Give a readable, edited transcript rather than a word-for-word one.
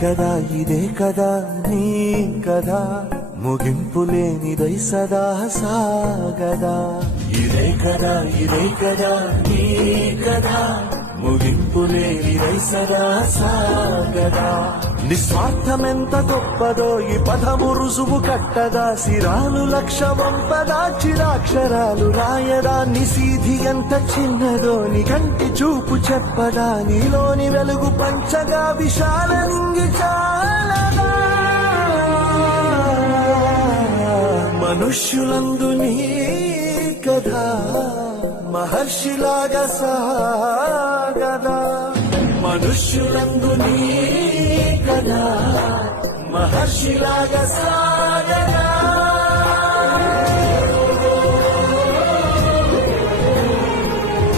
కదా ఇదే కదా నీ కదా ముగింపు లేనిదై సదా సాగదా ఇదే కదా నీ కదా ముగింపు లేనిదై సదా సాగదా నిస్వార్థమెంత గొప్పదో ఈ పదము రుజువు కట్టదా సిరాలు లక్ష వంపదా చిరాక్షరాలు రాయదా నిశీధి ఎంత చిన్నదో నీ కంటి చూపు చెప్పదా నీలోని వెలుగు పంచగా విశాల నింగి చాలదా మనుష్యులందు నీ కథ మహర్షిలాగా సాగదా మనుష్యులందు నీ కథ మహర్షిలాగా సాగదా